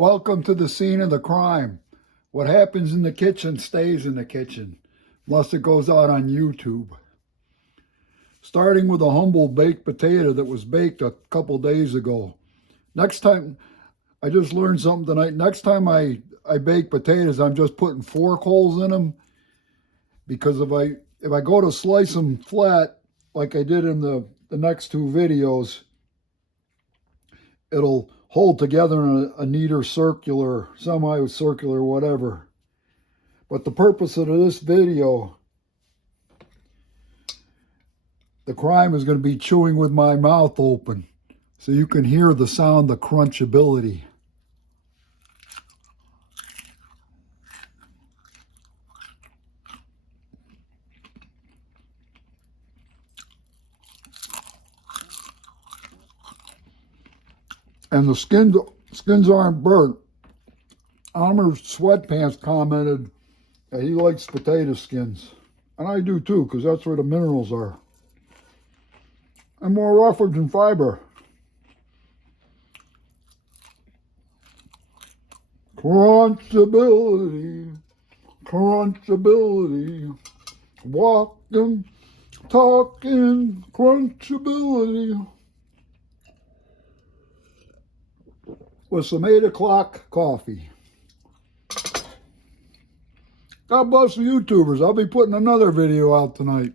Welcome to the scene of the crime. What happens in the kitchen stays in the kitchen, unless it goes out on YouTube. Starting with a humble baked potato that was baked a couple days ago. Next time, I just learned something tonight. Next time I bake potatoes, I'm just putting fork holes in them. Because if I go to slice them flat, like I did in the next two videos, it'll hold together in a neater circular, semi-circular, whatever. But the purpose of this video, the crime is going to be chewing with my mouth open, so you can hear the sound, the crunchability. And the skins aren't burnt. Elmer Sweatpants commented that he likes potato skins. And I do too, because that's where the minerals are. And more roughage and fiber. Crunchability, crunchability. Walking, talking, crunchability. With some 8 o'clock coffee. God bless the YouTubers. I'll be putting another video out tonight.